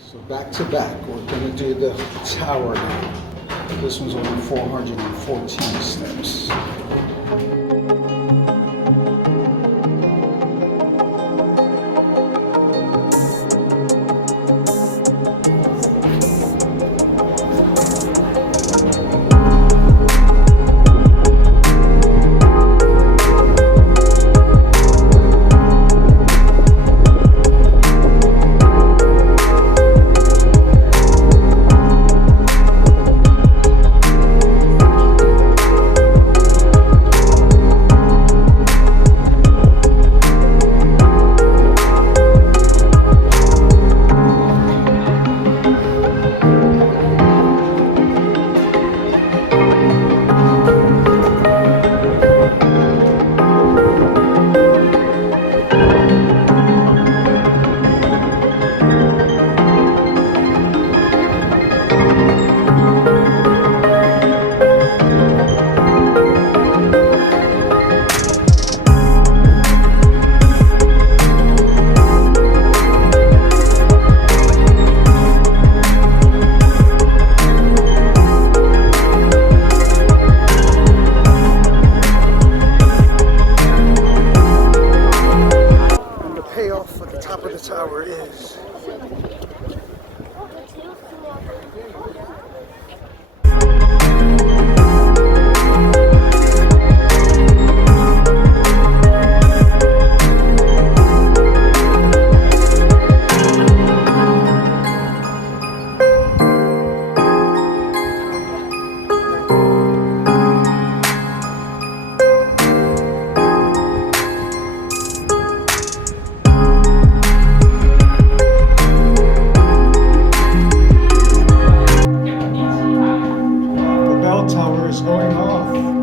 So back to back, we're going to do the tower now. This one's only 414 steps. Payoff at the top of the tower is the bell tower is going off.